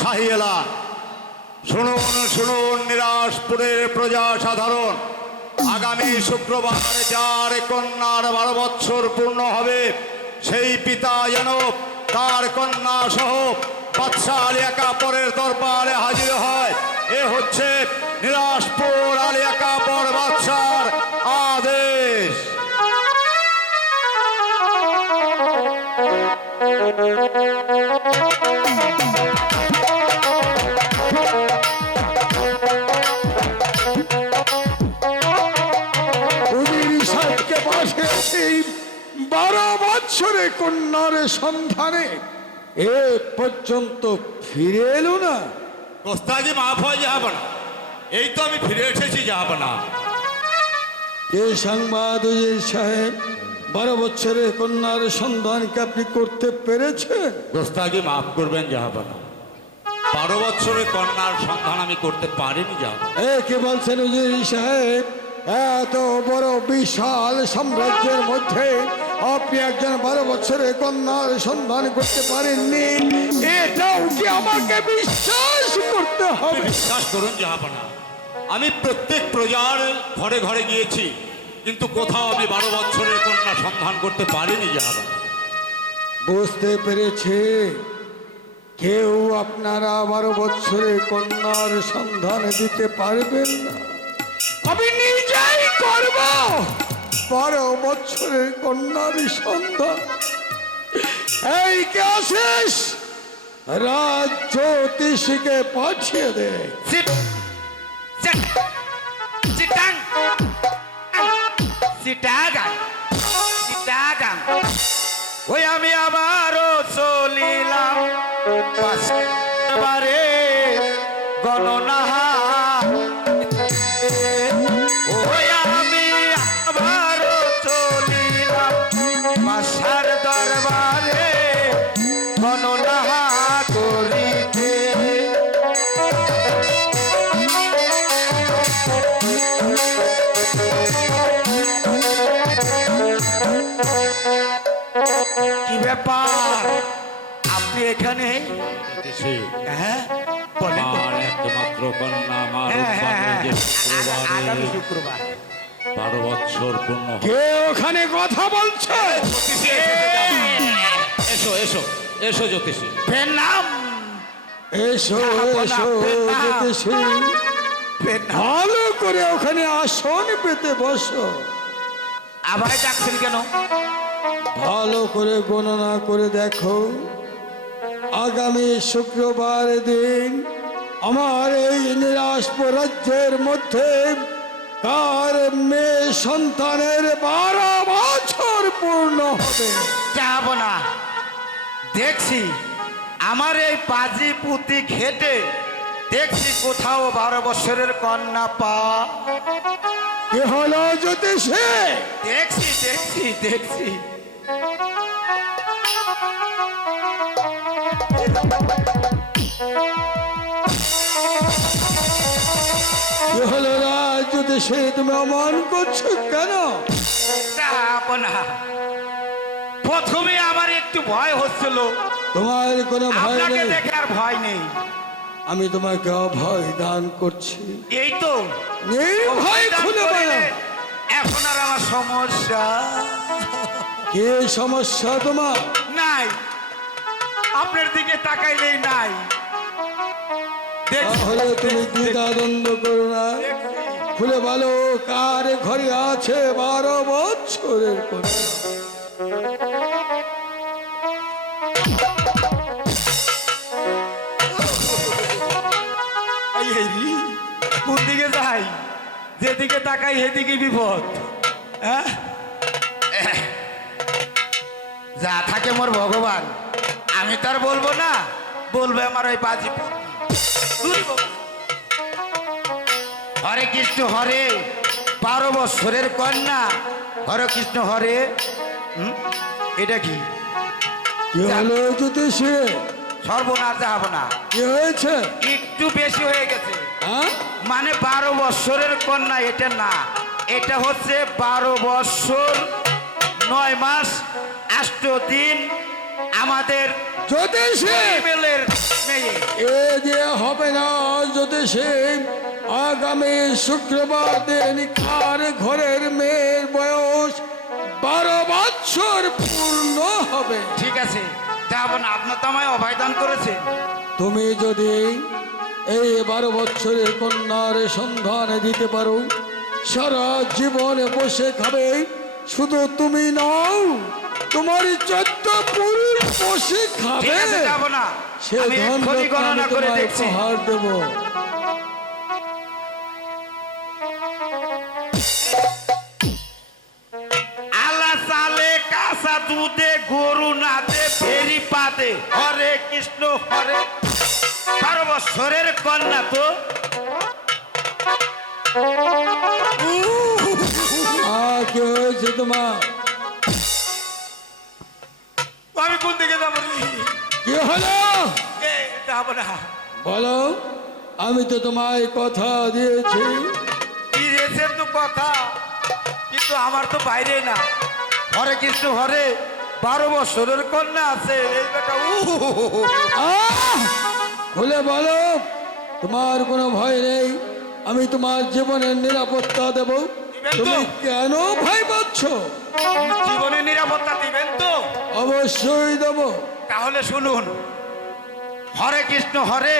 শাহী এলান। শুনুন শুনুন নিরাসপুরের প্রজা সাধারণ, আগামী শুক্রবার যার কন্যার 12 বৎসর পূর্ণ হবে, সেই পিতা যেন তার কন্যা সহ বাদশাহ আলিয়া কাপড়ের দরবারে হাজির হয়। এ হচ্ছে নিরাসপুর আলিয়া কাপড় বাদশার আদেশ। সাহেবকে পাঠিয়েছি 12 বছরে কন্যার সন্ধানে, এ পর্যন্ত ফিরে এলো না। গোস্তাজি মাফ হয়ে যাব না, এই তো আমি ফিরে এসেছি যাব না। এ সংবাদ উজির সাহেব, 12 বছরের কন্যার সন্ধানকে আপনি করতে পেরেছেন? গোস্তাজি মাফ করবেন যাব না, 12 বছরের কন্যার সন্ধান আমি করতে পারিনি যাব। এ কি বলছেন উজির সাহেব? এত বড় বিশাল সাম্রাজ্যের মধ্যে আপনি একজন 12 বছরের কন্যার সন্ধান করতে পারেননি, এটাও কি আমাকে বিশ্বাস করতে হবে? বিশ্বাস করুন যাব না, আমি প্রত্যেক প্রজার ঘরে ঘরে গিয়েছি, কিন্তু কোথাও আমি 12 বছরের কন্যা সন্ধান করতে পারিনি যাব। বুঝতে পেরেছে, কেউ আপনারা 12 বছরের কন্যার সন্ধান দিতে পারবেন না। আমি নিজেই করব 12 বছরের কন্যার সন্ধান। এই কে আসিস? রাজ জ্যোতিষীকে পাঠিয়ে দে। ওই আমি আবারও চলিলাম বারে গণনা, ওই আমি আবারও চলিলাম মাসার দরবারে গণনা করিতে। কি ব্যাপার আপনি এখানে? হ্যাঁ বলেন তো। আমার একমাত্র কন্যা আমার আগামী শুক্রবার 12 বছর পূর্ণ। কে ওখানে কথা বলছে? এসো এসো এসো জ্যোতিষী। নাম এসো এসো জ্যোতিষী, ভালো করে ওখানে আসন পেতে বসো। আবার ডাকছেন কেন? ভালো করে গণনা করে দেখো, আগামী শুক্রবার দিন আমার এই নিরাসপুর রাজ্যের মধ্যে কার মেয়ে সন্তানের 12 বছর পূর্ণ হবে। যাব না, দেখছি আমার এই পাজি পুতি ঘেটে দেখছি কোথাও 12 বছরের কন্যা পা। কি হলো জ্যোতিষী? দেখছি দেখছি দেখছি কি হলো রাজ জ্যোতিষী, তুমি অমান করছো কেন? যাব না। প্রথমে আমার একটু ভয় হচ্ছিল, তোমার কোনো ভয় আপনাকে নেই? দেখে আর ভয় নেই। আমি তোমাকে অভয় দান করছি, এই তো নির্ভয় খুলে বলো। এখন আর আমার সমস্যা কি সমস্যা তোমার? নাই, আপনার দিকে তাকাইলেই নাই। তাহলে তুমি দ্বিধাদ্বন্দ্ব করো না, খুলে বলো কার ঘরে আছে 12 বছরের কন্যা? কোন দিকে যাই, যেদিকে তাকাই সেদিকে বিপদ। হ্যাঁ, যা থাকে মোর ভগবান, আমি তো আর বলবো না, বলবে আমার ওই বাজি। হরে কৃষ্ণ হরে, 12 বছরের কন্যা, হরে কৃষ্ণ হরে। এটা কি? কি হলো জ্যোতিষী? সর্বনাশ, যাব না। কি হয়েছে? একটু বেশি হয়ে গেছে। হ্যাঁ, মানে 12 বছরের কন্যা এটা না, এটা হচ্ছে 12 বছর 9 মাস 8 দিন আমাদের জ্যোতিষী মেলের মেয়ে। এ দিয়ে হবে না, যদি সে আগামী শুক্রবার দিন কার ঘরের মেয়ের বয়স 12 বছর পূর্ণ হবে। ঠিক আছে, যাব না। আপনার তো আমায় অভয়দান করেছে। তুমি যদি এই 12 বছরের কন্যার সন্ধান দিতে পারো, সারা জীবন বসে খাবে। শুধু তুমি নাও, তোমার 14 পুরুষ বসে ঠিক খাবে। আছে, যাব না। সে আমি ধন এক্ষুনি রত্ন গণনা করে তোমায় দেখছি। উপহার দেব। আলা চালে কাঁচা দুধে গরু নাচে ফেরি পাতে। হরে কৃষ্ণ হরে। 12 বছরের কন্যা তো। কি হয়েছে তোমার? আমি কোন দিকে যাবো? কি হলো যাব না। বলো। আমি তো তোমায় কথা দিয়েছি। কি রেছের তো কথা, কিন্তু আমার তো বাইরে না। হরে কৃষ্ণ হরে। 12 বছরের কন্যা আছে এই বেটা। খুলে বলো, তোমার কোনো ভয় নেই। আমি তোমার জীবনের নিরাপত্তা দেব। দিবেন তো? তুমি কেন ভয় পাচ্ছ? জীবনের নিরাপত্তা দিবেন তো? অবশ্যই দেব। তাহলে শুনুন, হরে কৃষ্ণ হরে।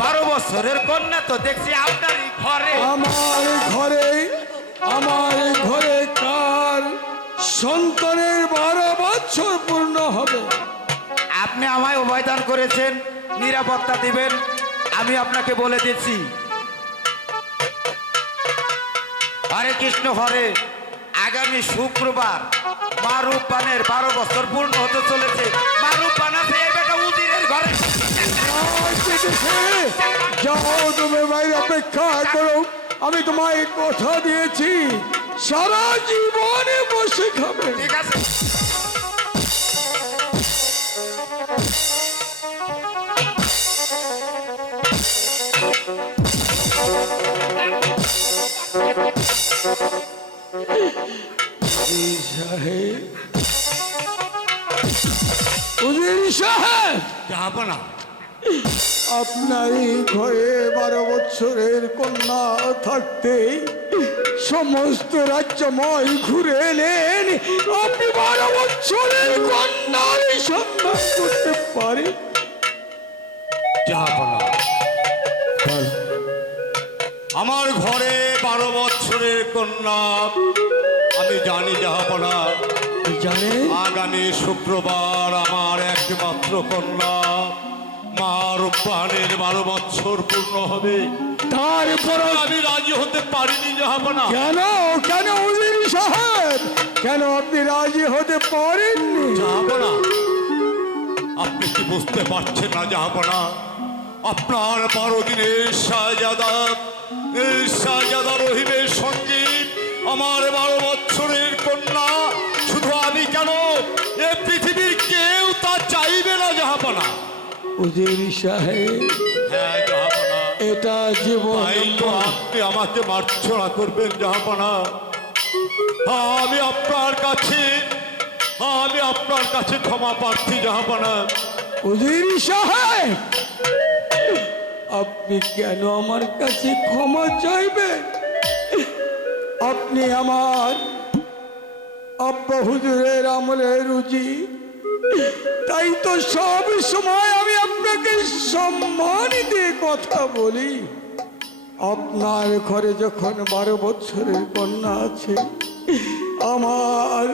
12 বছরের কন্যা তো দেখছি আপনারই ঘরে। আমার ঘরে কার সন্তানের 12 বছর পূর্ণ হবে? আপনি আমায় অভয়দান করেছেন, নিরাপত্তা দিবেন। আমি আপনাকে বলে দিচ্ছি, হরে কৃষ্ণ হরে। আগামী শুক্রবার মা রূপবানের 12 বছর পূর্ণ হতে চলেছে। মা রূপবান আছে এই বেটা উজিরের ঘরে। যাও, তুমি ভাই অপেক্ষা করো। আমি তোমায় কথা দিয়েছি, সারা জীবনে বসে খাবে। ঠিক আছে। উজির সাহেব, যাব না। আপনার এই ঘরে 12 বছরের কন্যা থাকতে সমস্ত রাজ্যময় ঘুরে এলেন। আপনি 12 বছরের কন্যার সন্ধান করতে পারেন? যাব না। আমার ঘরে 12 বছরের কন্যা। আমি জানি যাব না। জানে আগামী শুক্রবার আমার একমাত্র কন্যা মা রূপবানের 12 বছর পূর্ণ হবে। তারপর আমি রাজি হতে পারিনি যাব না। কেন কেন উজির সাহেব, কেন আপনি রাজি হতে পারেননি? যাব না। আপনি কি বুঝতে পারছেন না যাব না? আপনার 12 দিনের শাহজাদা রহিমের সঙ্গে আমার 12 বছরের কন্যা। শুধু আমি কেন, এ পৃথিবীর কেউ তা চাইবে না জাহাপনা। উজির সাহেব, হ্যাঁ জাহাপনা, এটা জীবন। তাই তো আপনি আমাকে মার্জনা করবেন জাহাপনা। আমি আপনার কাছে ক্ষমা প্রার্থী জাহাপনা। উজির সাহেব, আপনি কেন আমার কাছে ক্ষমা চাইবেন? আপনি আমার আব্বা হুজুরের আমলের রুজি, তাই তো সব সময় আমি আপনাকে সম্মান দিয়ে কথা বলি। আপনার ঘরে যখন 12 বছরের কন্যা আছে, আমার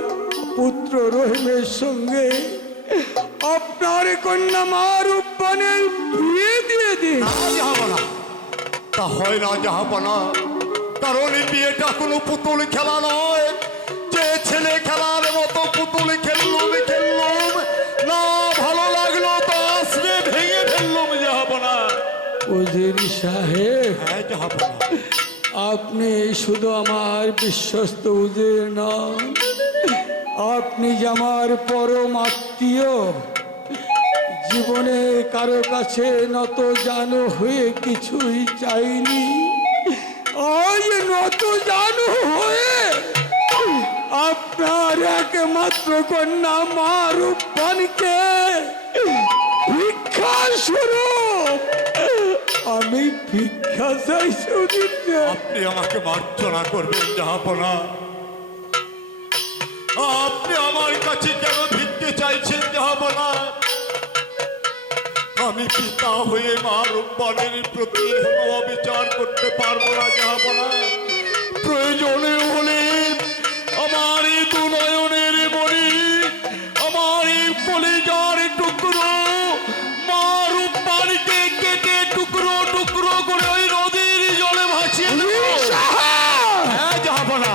পুত্র রহিমের সঙ্গে আপনার কন্যা মা রূপবানের বিয়ে দিয়ে দিন। জাহাপনা, তা হয় না জাহাপনা। কারণ এই বিয়েটা কোনো পুতুল খেলা নয় যে ছেলে খেলার মতো পুতুল খেললুম না, ভালো লাগলো তো আসলে ভেঙে ফেললুম জাহাপনা। উজির সাহেব, হ্যাঁ জাহাপনা, আপনি শুধু আমার বিশ্বস্ত উজির নন, আপনি যে আমার পরম আত্মীয়। জীবনে কারো কাছে নত জানু হয়ে কিছুই চাইনি, আজ নত জানু হয়ে আপনার একমাত্র কন্যা মা রূপবানকে ভিক্ষা স্বরূপ আমি ভিক্ষা চাইছি উদিত রায়। আপনি আমাকে মার্জনা করবেন জাহাপনা। আপনি আমার কাছে কেন ভিক্ষে চাইছেন জাহাপনা? আমি পিতা হয়ে মা রূপবানের প্রতি অবিচার করতে পারবো না জাহাপনা। প্রয়োজনে হলে আমার এই দুনয়নের মণি, আমার এই কলিজার টুকরো মা রূপবানকে কেটে টুকরো টুকরো করে ওই নদীর জলে ভাসিয়ে দেবো। হ্যাঁ জাহাপনা।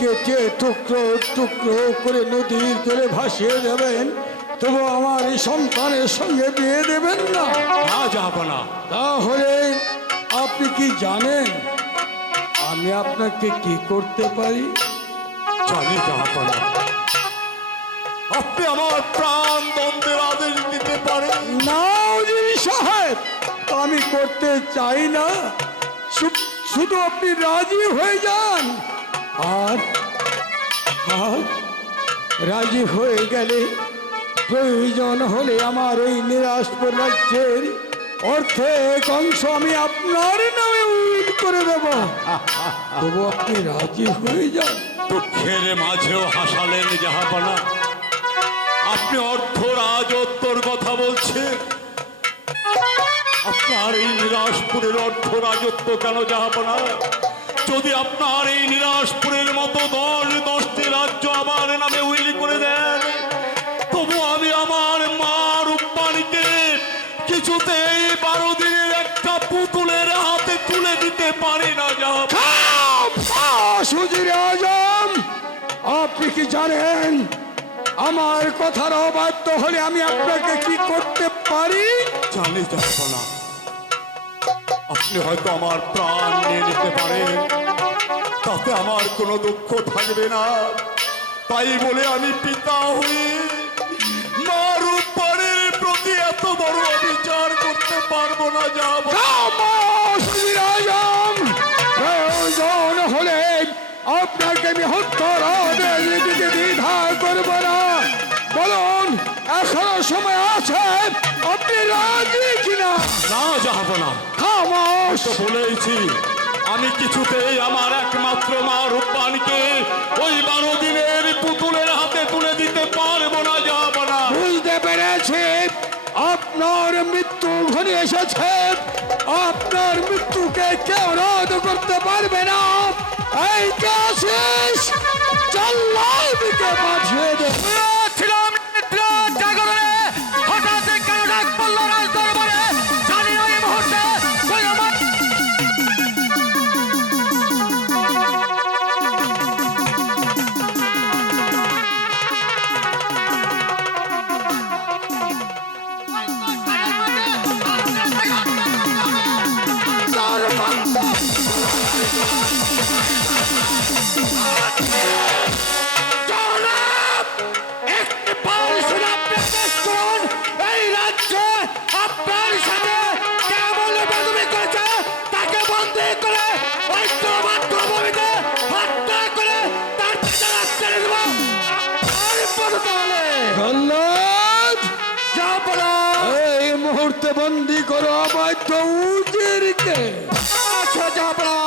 কেটে টুকরো টুকরো করে নদীর জলে ভাসিয়ে দেবেন, তবু আমার এই সন্তানের সঙ্গে বিয়ে দেবেন না? না জাহাপনা। তাহলে আপনি কি জানেন আমি আপনাকে কি করতে পারি? জানি জাহাপনা। আপনি আমার প্রাণ দ্বন্দ্বের আদেশ দিতে পারেন। না উজির সাহেব, আমি করতে চাই না, শুধু আপনি রাজি হয়ে যান। আর রাজি হয়ে গেলে প্রয়োজন হলে আমার ওই নিরাশপুর রাজ্যের অর্ধেক অংশ আমি আপনার নামে উইল করে দেব। তবু আপনি রাজি হয়ে যান। দুঃখের মাঝেও হাসালেন জাহাপনা। আপনি অর্ধ রাজত্বর কথা বলছেন। আপনার এই নিরাশপুরের অর্ধ রাজত্ব কেন জাহাপনা? যদি আপনার এই নিরাশপুরের মতো 10টি রাজ্য আমার নামে উইল করে দেন, তবু আমি আমার মা রূপবানীকে কিছুতেই 12 দিনের একটা পুতুলের হাতে তুলে দিতে পারি না জাহাপনা। সুজির আজম, আপনি কি জানেন আমার কথার অবাধ্য হলে আমি আপনাকে কি করতে পারি? জানি জাহাপনা। আপনি হয়তো আমার প্রাণ নিয়ে নিতে পারেন, তাতে আমার কোনো দুঃখ থাকবে না। তাই বলে আমি পিতা হয়ে মা রূপবানের প্রতি এত বড় অবিচার করতে পারবো না জাহাপনা। সুজির আজম, প্রয়োজন হলে আপনাকে আমি হত্যার আদেশ দিতে দ্বিধা করব না। বলুন এখনো সময় আছে, আপনি রাজি কিনা? না জাহাপনা। খামোশ। তো বলেইছি আমি কিছুতেই আমার একমাত্র মা রূপবানকে ওই 12 দিনের পুতুলের হাতে তুলে দিতে পারবো না জাহাপনা। বুঝতে পেরেছি আপনার মৃত্যু ঘনিয়ে এসেছে। আপনার মৃত্যুকে কেউ রোধ করতে পারবে না। এই কাশিস জল্লাদকে পাঠিয়ে দে। ছিলাম নিদ্রা জাগরণে, হঠাৎ কেন ডাক পড়লো রাজ দরবারে, জানি না এই মুহূর্তে ওই আমার এই রাজ্যে আপনার সাথে কেমন বেদবি করেছে তাকে বন্দী করে ঐক্যবদ্ধভাবে হত্যা করে তার পেছনে ছেড়ে দেব। আর পদতলে জল্লাদ, যা বলো এই মুহূর্তে বন্দি করো অবাধ্য উজিরকে। আচ্ছা যা বলো।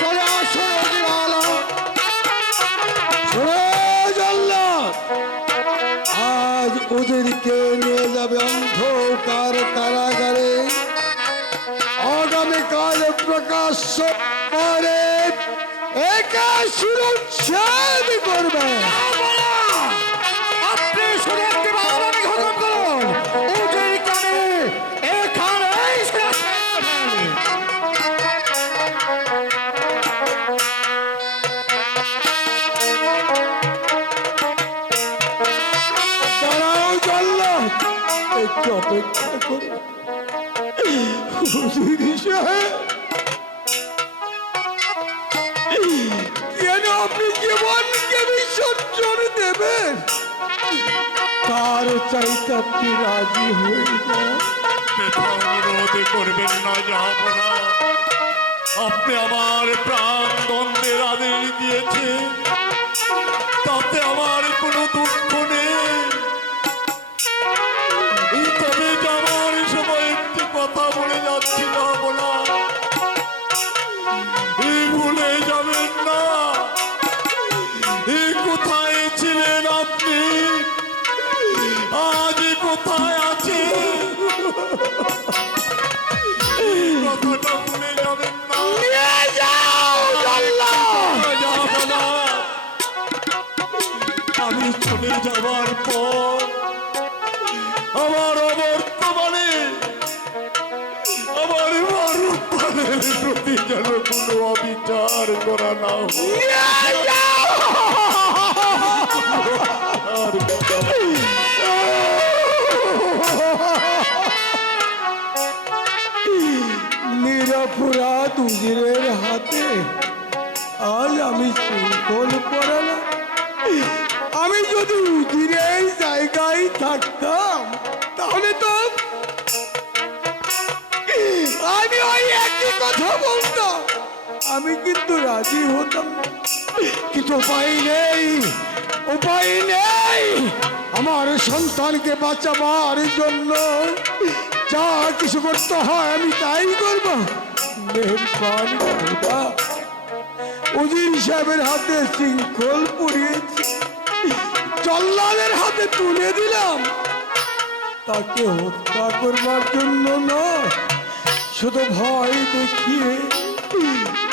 চলে আসো উজির আলম। শোনো জল্লাদ, আজ উজিরকে নিয়ে যাবে অন্ধকার কারাগারে। আগামীকাল প্রকাশ্য পরে একা সুরচ্ছেদ করবে। আপনি শুধু একটি বাঙালি হুকুম করুন, উজির কানে এখানেই শেষ। দাঁড়াও জল্লাদ, একটু অপেক্ষা করো। হুজুর সাহেব, কেন আপনি জীবনকে বিসর্জন দেবেন? তার চাইতে আপনি রাজি হয়ে যান। অনুরোধ করবেন না জাহাপনা, আপনি আমার প্রাণ দ্বন্দ্বের আদেশ দিয়েছেন, তাতে আমার কোনো দুঃখ নেই। তবে যাওয়ার সময় একটি কথা বলে যাচ্ছি জাহাপনা, ভুলে যাবেন না কোথায় ছিলেন আপনি, আজ কোথায় আছেন, কথাটা ভুলে যাবেন না। আমি চলে যাওয়ার পর আমার অবর্তমানে আমার মারুফানের প্রতি যেন কোনো অবিচার করা না নিরপরাধ উজিরের হাতে আজ আমি শৃঙ্খল পড়ালাম। আমি যদি উজিরের জায়গায় থাকতাম তাহলে তো আমি ওই একই কথা বলতাম, আমি কিন্তু রাজি হতাম না। কিন্তু উপায় নেই, উপায় নেই। আমার সন্তানকে বাঁচাবার জন্য যা কিছু করতে হয় আমি তাই করবো। মেহরবান খোদা, উজির সাহেবের হাতে শৃঙ্খল পরিয়েছি, জল্লাদের হাতে তুলে দিলাম। তাকে হত্যা করবার জন্য নয়, শুধু ভয় দেখিয়ে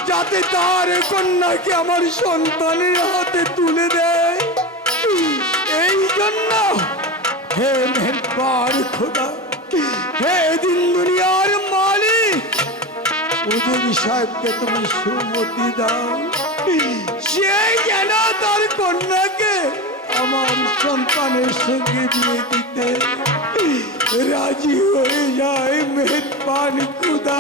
যাতে তার কন্যাকে আমার সন্তানের হাতে তুলে দেয়, এই জন্য। হে মেহরবান খোদা, হে দিন দুনিয়ার মালিক, উজির সাহেবকে তুমি সুমতি দাও, সে যেন তার কন্যাকে আমার সন্তানের সঙ্গে বিয়ে দিতে রাজি হয়ে যায়। মেহরবান খোদা।